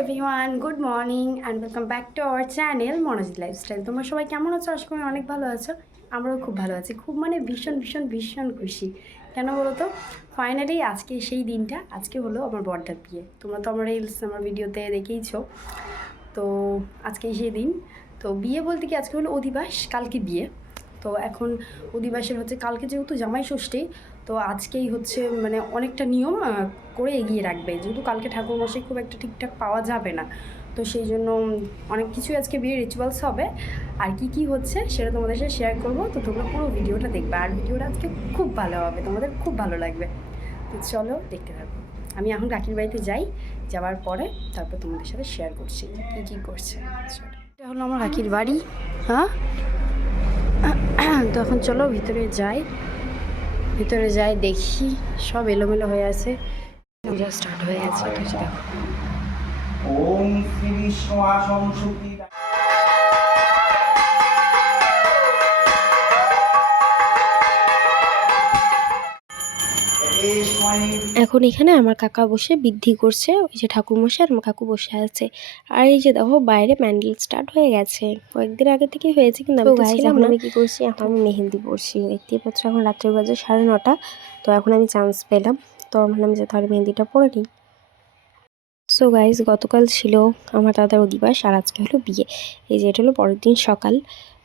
Everyone, good morning and welcome back to our channel Manojit Lifestyle. তোমরা সবাই কেমন আছো? আশা করি অনেক ভালো আছো। আমরাও খুব ভালো আছি, খুব মানে ভীষণ ভীষণ ভীষণ খুশি। কেন বলো তো, ফাইনালি আজকে সেই দিনটা, আজকে হলো আমার বড়দার বিয়ে। তোমরা তো আমার রিলস, আমার ভিডিওতে দেখেইছো। তো আজকেই সেই দিন। তো বিয়ে বলতে কি, আজকে হলো অধিবাস, কালকে বিয়ে। তো এখন অধিবাসের হচ্ছে কালকে যেহেতু জামাই ষষ্ঠী, তো আজকেই হচ্ছে মানে অনেকটা নিয়ম করে এগিয়ে রাখবে, যেহেতু কালকে ঠাকুরমশাই খুব একটা ঠিকঠাক পাওয়া যাবে না। তো সেই জন্য অনেক কিছুই আজকে বিয়ের রিচুয়ালস হবে। আর কি কি হচ্ছে সেটা তোমাদের সাথে শেয়ার করবো। তো তোমরা পুরো ভিডিওটা দেখবে, আর ভিডিওটা আজকে খুব ভালো হবে, তোমাদের খুব ভালো লাগবে। তো চলো দেখতে থাকো। আমি এখন কাকির বাড়িতে যাই, যাওয়ার পরে তারপর তোমাদের সাথে শেয়ার করছি কী কী করছে। এটা হলো আমার কাকির বাড়ি। হ্যাঁ, তো এখন চলো ভিতরে যাই, ভিতরে যাই দেখি সব এলোমেলো হয়ে আছে, পূজা স্টার্ট হয়ে গেছে। দেখো ওম শ্রী বিষ্ণু আসংসুতি। এখন এখানে আমার কাকা বসে বৃদ্ধি করছে, ওই যে ঠাকুরমশাই আর আমার কাকু বসে আছে। আর এই যে দেখো বাইরে প্যান্ডেল স্টার্ট হয়ে গেছে, কয়েকদিন আগে থেকে হয়েছে, কিন্তু আমি তো ছিলাম না। আমি কি করছি, এখন আমি মেহেন্দি পড়ছি। দেখতেই পাচ্ছ এখন রাত্রের বাজে 9:30। তো এখন আমি চান্স পেলাম, তো ভাবলাম যে তাহলে মেহেন্দিটা পরে নিই। সো গাইজ, গতকাল ছিল আমার দাদার অধিবাস আর আজকে হলো বিয়ে। এই যে এটা হলো পরের দিন সকাল।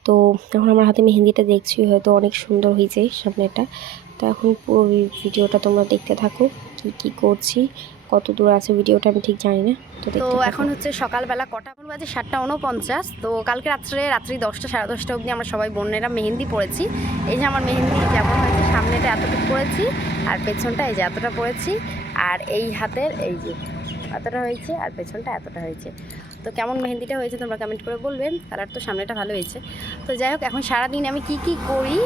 তো এখন আমার হাতে মেহেন্দিটা দেখছি, হয়তো অনেক সুন্দর হয়েছে সামনেটা। তো এখন পুরো ভিডিওটা তোমরা দেখতে থাকো, কি করছি, কত দূর আছে ভিডিওটা আমি ঠিক জানি না। তো এখন হচ্ছে সকালবেলা কটা, এখন বাজে 7:49। তো কালকে রাত্রি 10টা, 10:30 অবধি আমরা সবাই বোনেরা মেহেন্দি পড়েছি। এই যে আমার মেহেন্দি যেমন হয়েছে, সামনেটা এতটুকু পড়েছি আর পেছনটা এই যে এতটা পড়েছি। আর এই হাতের এই যে এতটা হয়েছে আর পেছনটা এতটা হয়েছে। তো কেমন মেহেন্দিটা হয়েছে তোমরা কমেন্ট করে বলবেন। কালার তো সামনেটা ভালো হয়েছে। তো যাই হোক, এখন সারাদিন আমি কি কি করি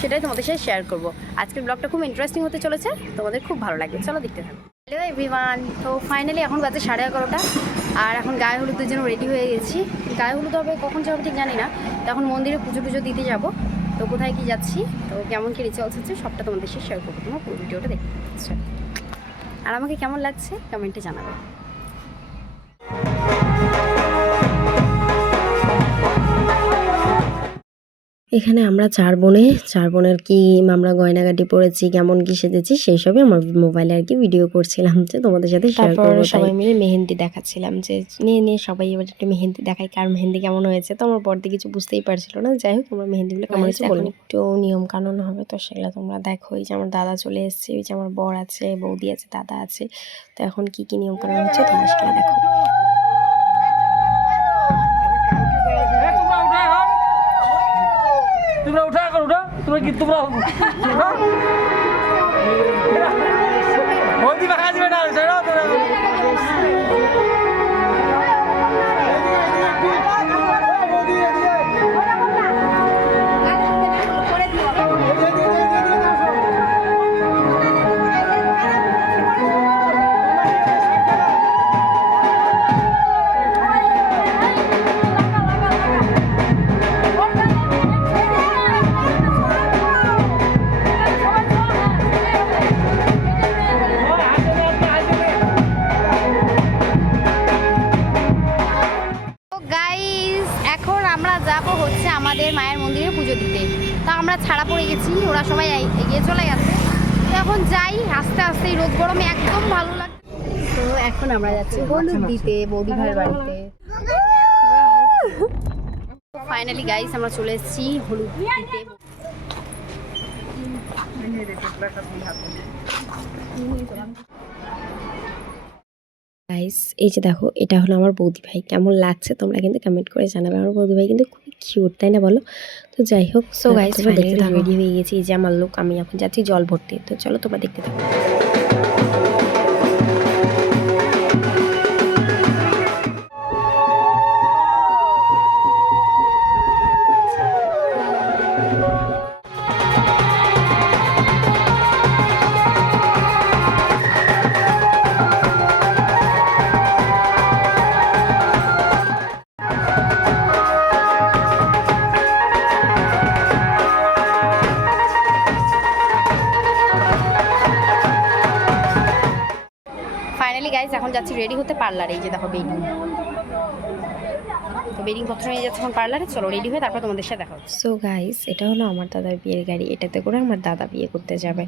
সেটাই তোমাদের সাথে শেয়ার করবো। আজকের ব্লগটা খুব ইন্টারেস্টিং হতে চলেছে, তোমাদের খুব ভালো লাগবে। চলো দেখতে থাকো। হ্যালো এভরিওয়ান, তো ফাইনালি এখন বাজে 11:30 আর এখন গায়ে হলুদের জন্য রেডি হয়ে গেছি। গায়ে হলুদ হবে কখন যাবো ঠিক জানি না। তো এখন মন্দিরে পুজো দিতে যাব। তো কোথায় কি যাচ্ছি, তো কেমন কি রিচুয়ালস হচ্ছে সবটা তোমাদের সাথে শেয়ার করবো। তোমার পুরো ভিডিওটা দেখতে পাচ্ছ। আর আমাকে কেমন লাগছে কমেন্টে জানাবে। এখানে আমরা চার বোনের কি আমরা গয়নাগাটি পরেছি, কেমন কি সেজেছি, সেই সবই আমার মোবাইলে আর কি ভিডিও করছিলাম, যে তোমাদের সাথে শেয়ার করবো। সবাই মিলে মেহেন্দি দেখাচ্ছিলাম, যে নিয়ে সবাই এবার একটু মেহেন্দি দেখাই, কার মেহেন্দি কেমন হয়েছে। তো আমার বড়দি কিছু বুঝতেই পারছিল না। যাই হোক, আমার মেহেন্দিগুলো কেমন হয়েছে বলুন। একটু নিয়ম কানুন হবে, তো সেগুলো তোমরা দেখো। এই যে আমার দাদা চলে এসছে, ওই যে আমার বর আছে, বৌদি আছে, দাদা আছে। তো এখন কি কি নিয়ম কানুন হচ্ছে তোমরা সেগুলো দেখো। তোমরা উঠা এখন উঠা, তোমরা কি তোমরা হলদি মাখা দিবে না তোমরা। যাবো হচ্ছে আমাদের মায়ের মন্দিরে পুজো দিতে। তা আমরা ছাড়া পড়ে গেছি, ওরা সবাই এগিয়ে চলে গেছে। তো এখন যাই আস্তে আস্তে, রোদ গরমে একদম ভালো লাগে। তো এখন আমরা যাচ্ছি হলুদ দিতে বৌদি ভাইয়ের বাড়িতে। ফাইনালি গাইস আমরা চলে এসেছি হলুদ দিতে। গাইস, এই যে দেখো, এটা হলো আমার বৌদি ভাই। কেমন লাগছে তোমরা কিন্তু কমেন্ট করে জানাবে। আমার বৌদি ভাই কিন্তু খুবই কিউট, তাই না বলো? তো যাই হোক, সো গাইস রেডি হয়ে গেছি। এই যে আমার লোক, আমি এখন যাচ্ছি জল ভরতে। তো চলো তোমরা দেখতে থাকো। পার্লারে, এই যে দেখো বেডিং, তো বেডিং পত্র নিয়ে যাচ্ছে এখন পার্লারে। চলো রেডি হয়ে তারপর তোমাদের সাথে দেখা হচ্ছে। সো গাইস, এটা হলো আমার দাদার বিয়ের গাড়ি, এটাতে করে আমার দাদা বিয়ে করতে যাবে।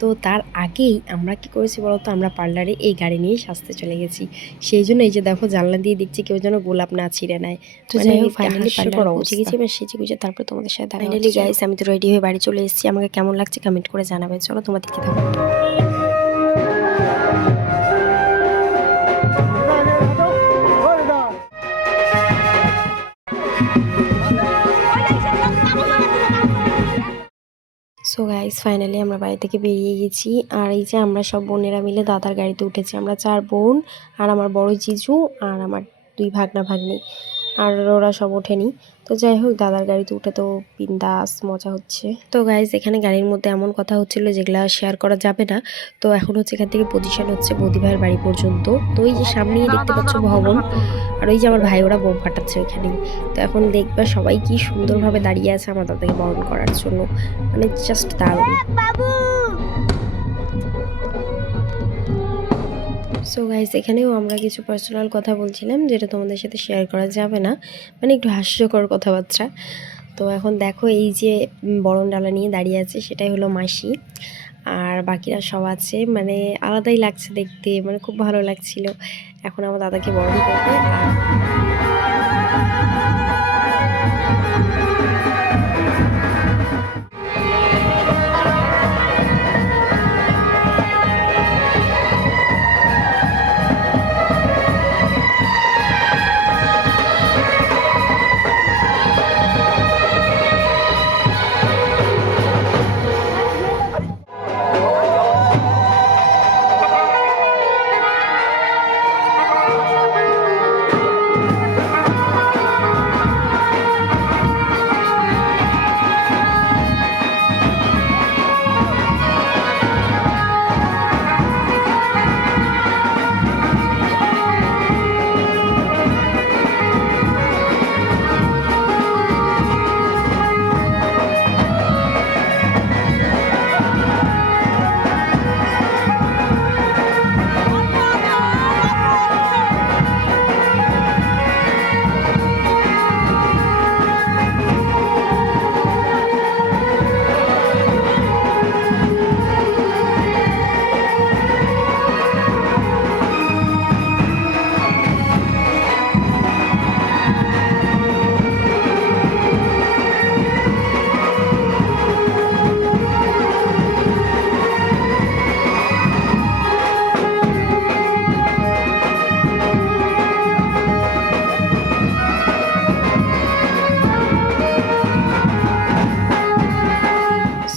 তো তার আগেই আমরা কি করেছি বলতো, আমরা পার্লারে এই গাড়ি নিয়ে সাজতে চলে গেছি। সেই জন্য এই যে দেখো জানলা দিয়ে দেখছি কেউ যেন গোলাপ না ছিঁড়ে নেয়। তো যাই হোক, ফাইনালি পার্লারে পৌঁছে গেছি, এবার সেজে গুজে তারপর তোমাদের সাথে দেখা। ফাইনালি গাইস, আমি তো রেডি হয়ে বাড়ি চলে এসেছি। আমাকে কেমন লাগছে কমেন্ট করে জানাবে। চলো তোমাদেরকে থাকো। সো গাইস, ফাইনালি আমরা বাড়ি থেকে বেরিয়ে গেছি। আর এই যে আমরা সব বোনেরা মিলে দাদার গাড়িতে উঠেছি। আমরা 4 বোন আর আমার বড় জিজু আর আমার 2 ভাগনা ভাগ্নি, আর ওরা সব ওঠেনি। তো যাই হোক, দাদার গাড়িতে উঠে তো বিন্দাস মজা হচ্ছে। তো গাইস, এখানে গাড়ির মধ্যে এমন কথা হচ্ছিল যেগুলা শেয়ার করা যাবে না। তো এখন হচ্ছে এখান থেকে পজিশন হচ্ছে বৌদি ভাইয়ের বাড়ি পর্যন্ত। তো এই যে সামনেই দেখতে পাচ্ছ ভবন, আর ওই যে আমার ভাই ওরা বোম ফাটাচ্ছে ওইখানেই। তো এখন দেখবা সবাই কি সুন্দরভাবে দাঁড়িয়ে আছে আমার দাদাকে বরণ করার জন্য, মানে জাস্ট দারুণ। সো গাইস, এখানেও আমরা কিছু পার্সোনাল কথা বলছিলাম যেটা তোমাদের সাথে শেয়ার করা যাবে না, মানে একটু হাস্যকর কথাবার্তা। তো এখন দেখো এই যে বরণ ডালা নিয়ে দাঁড়িয়ে আছে, সেটাই হলো মাসি, আর বাকিরা সব আছে। মানে আলাদাই লাগছে দেখতে, মানে খুব ভালো লাগছিল। এখন আমার দাদাকে বরণ করবে। আর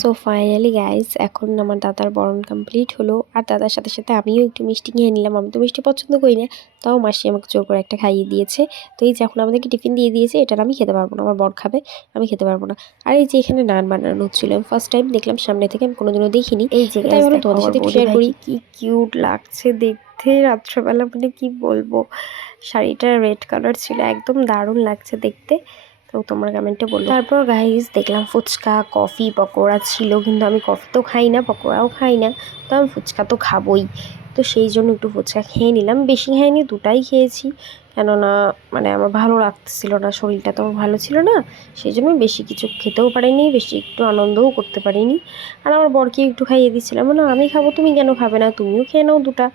সো ফাইনালি গাইস, এখন আমার দাদার বরণ কমপ্লিট হলো। আর দাদার সাথে সাথে আমিও একটু মিষ্টি নিয়ে নিলাম। আমি তো মিষ্টি পছন্দ করি না, তাও মাসি আমাকে জোর করে একটা খাইয়ে দিয়েছে। তো এই যে এখন আমাদেরকে টিফিন দিয়ে দিয়েছে, এটা আমি খেতে পারবো না, আমার বর খাবে, আমি খেতে পারবো না। আর এই যে এখানে নান বানানো হচ্ছিল, আমি ফার্স্ট টাইম দেখলাম, সামনে থেকে আমি কোনোদিনও দেখিনি। এই যে তাই ভালো তোমাদের সাথে শেয়ার করি। কি কিউট লাগছে দেখতে রাত্রেবেলা, মানে কি বলবো। শাড়িটা রেড কালার ছিল, একদম দারুণ লাগছে দেখতে। তো তোমরা কমেন্টে বলো। তারপর গাইস দেখলাম ফুচকা, কফি, পকোড়া ছিল, কিন্তু আমি কফি তো খাই না, পকোড়াও খাই না, তো আমি ফুচকা তো খাবোই। তো সেই জন্য একটু ফুচকা খেয়ে নিলাম, বেশি খাইনি, দুটাই খেয়েছি। কেননা মানে আমার ভালো লাগতেছিল না, শরীরটা তো আমার ভালো ছিল না, সেই জন্য বেশি কিছু খেতেও পারিনি, বেশি একটু আনন্দও করতে পারিনি। আর আমার বরকে একটু খাইয়ে দিচ্ছিলাম, মানে আমি খাবো, তুমি কেন খাবে না, তুমিও খেয়ে নাও দুটা।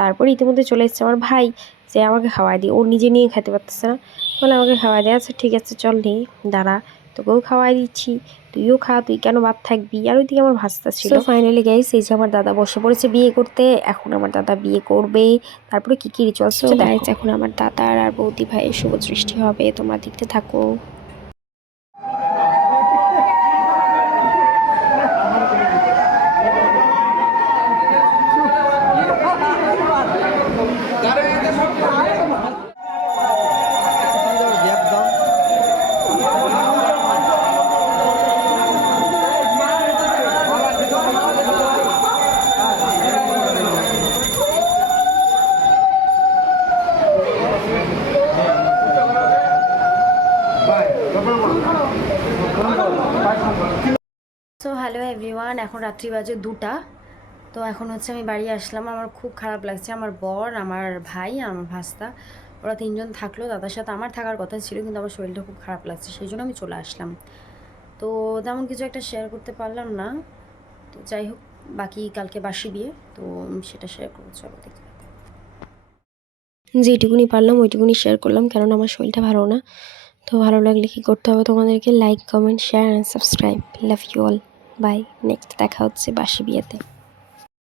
তারপর ইতিমধ্যে চলে এসেছে আমার ভাই, যে আমাকে খাওয়াই দিই, ও নিজে নিয়ে খেতে পারতেছে না, বলে আমাকে খাওয়াই দেয়। আচ্ছা ঠিক আছে চল নেই, দাঁড়া তোকেও খাওয়াই দিচ্ছি, তুইও খা, তুই কেন বাদ থাকবি। আর ওইদিকে আমার ভাস্তা ছিল। ফাইনালি গাইস, এই যে আমার দাদা বসে পড়েছে বিয়ে করতে। এখন আমার দাদা বিয়ে করবে, তারপরে কি কি রিচুয়ালস হচ্ছে গাইস, এখন আমার দাদার আর বৌদি ভাইয়ের শুভ সৃষ্টি হবে, তোমরা দেখতে থাকো। সো হ্যালো এভরিওয়ান, এখন রাত্রি বাজে 2টা। তো এখন হচ্ছে আমি বাড়ি আসলাম, আমার খুব খারাপ লাগছে। আমার বর, আমার ভাই, আমার ভাস্তা, ওরা 3জন থাকলো। দাদার সাথে আমার থাকার কথা ছিল, কিন্তু আমার শরীরটা খুব খারাপ লাগছে, সেই জন্য আমি চলে আসলাম। তো তেমন কিছু একটা শেয়ার করতে পারলাম না। তো যাই হোক, বাকি কালকে বাসি বিয়ে, তো সেটা শেয়ার করবো, চলো দেখতে। যেটুকুনি পারলাম ওইটুকুনি শেয়ার করলাম, কারণ আমার শরীরটা ভালো না। তো ভালো লাগলে কি করতে হবে তোমাদেরকে? Like, comment, share and subscribe. Love you all. Bye. Next দেখা হচ্ছে বাসি বিয়েতে।